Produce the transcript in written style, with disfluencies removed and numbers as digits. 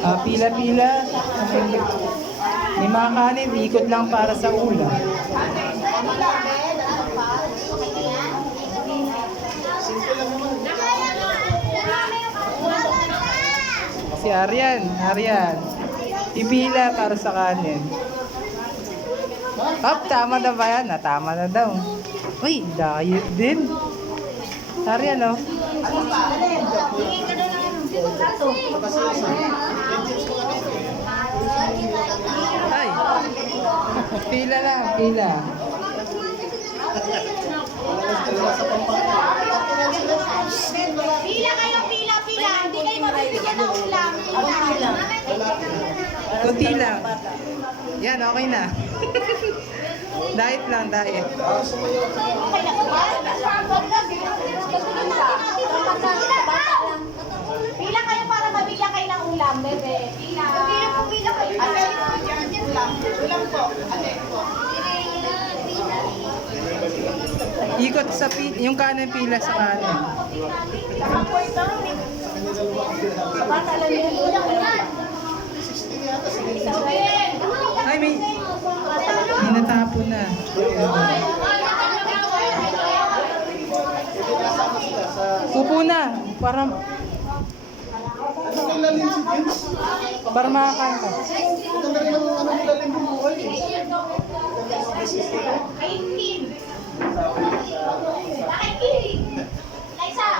Pila-pila. May mga kanin, ikot lang para sa ulam. Si Arian. Pipila para sa kanin. Tama na ba yan? Tama na daw. Uy, diet din. Arian, oh. Ay, pila lang, pila. Pila kayo, pila. Hindi kayo mabibigyan ng ulam. Kunti lang. Yan, okay na. Diet lang, diet. Okay na ba? Pila kayo para mabigyan kayo ng ulam, bebe. Pila. Pila kayo. Ulam po. Ikot sa yung kanin pila sa kanin. Ay, may natapon na. Upo na. Para makakain ka. Liza!